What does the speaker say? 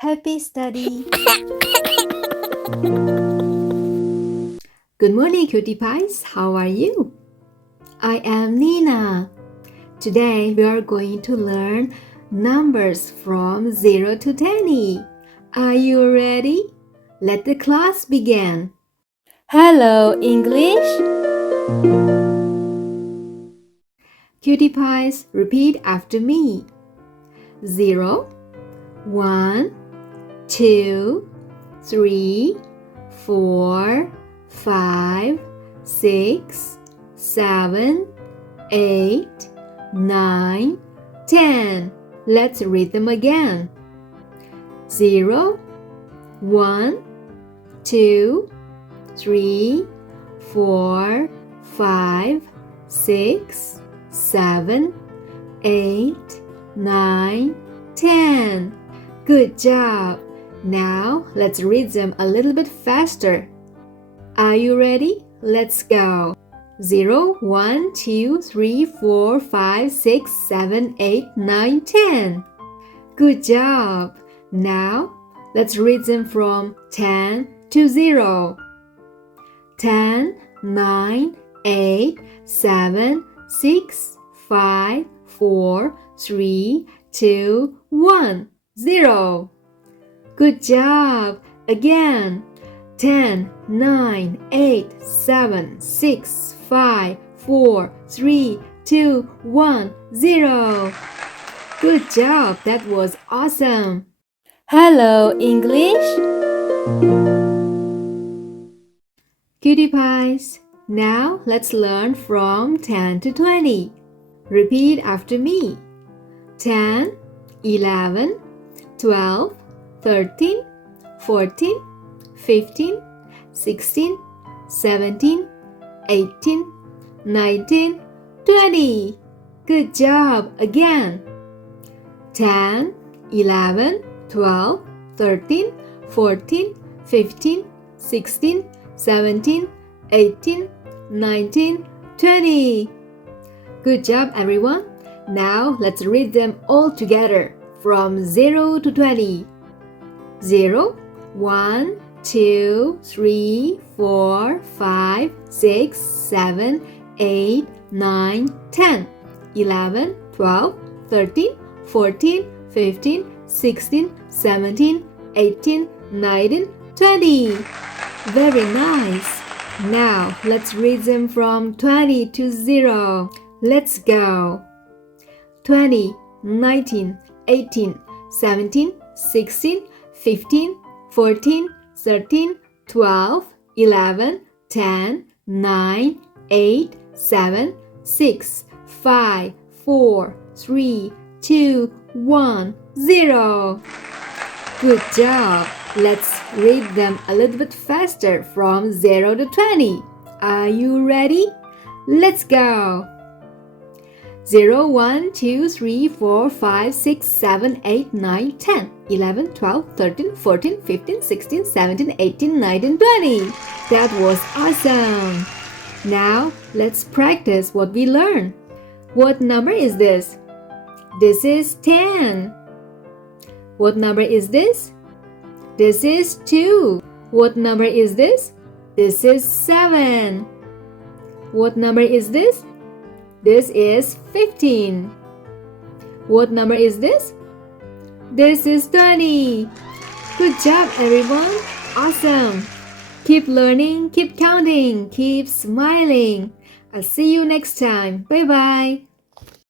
Happy study! Good morning, cutie pies. How are you? I am Nina. Today we are going to learn numbers from 0 to 10. Are you ready? Let the class begin. Hello, English. Cutie pies, repeat after me. 0, 1, 2, 3, 4, 5, 6, 7, 8, 9, 10. Let's read them again. 0, 1, 2, 3, 4, 5, 6, 7, 8, 9, 10. Good job! Now let's read them a little bit faster. Are you ready? Let's go. 0, 1, 2, 3, 4, 5, 6, 7, 8, 9, 10. Good job! Now let's read them from 10 to 0. 10, 9, 8, 7, 6, 5, 4, 3, 2, 1, 0. Good job! Again. 10, 9, 8, 7, 6, 5, 4, 3, 2, 1, 0. Good job! That was awesome! Hello, English. Cutie pies, now let's learn from 10 to 20. Repeat after me. 10, 11, 12, 13, 14, 15, 16, 17, 18, 19, 20. Good job again. 10, 11, 12, 13, 14, 15, 16, 17, 18, 19, 20. Good job, everyone. Now let's read them all together from 0 to 20. 0, 1, 2, 3, 4, 5, 6, 7, 8, 9, 10, 11, 12, 13, 14, 15, 16, 17, 18, 19, 20. Very nice. Now let's read them from 20 to 0. Let's go. 20, 19, 18, 17, 16, 15, 14, 13, 12, 11, 10, 9, 8, 7, 6, 5, 4, 3, 2, 1, 0. Good job! Let's read them a little bit faster from 0 to 20. Are you ready? Let's go! 0, 1, 2, 3, 4, 5, 6, 7, 8, 9, 10, 11, 12, 13, 14, 15, 16, 17, 18, 19, 20. That was awesome! Now, let's practice what we learned. What number is this? This is 10. What number is this? This is 2. What number is this? This is 7. What number is this? This is 15. What number is this? This is 20. Good job, everyone. Awesome. Keep learning, keep counting, keep smiling. I'll see you next time. Bye-bye.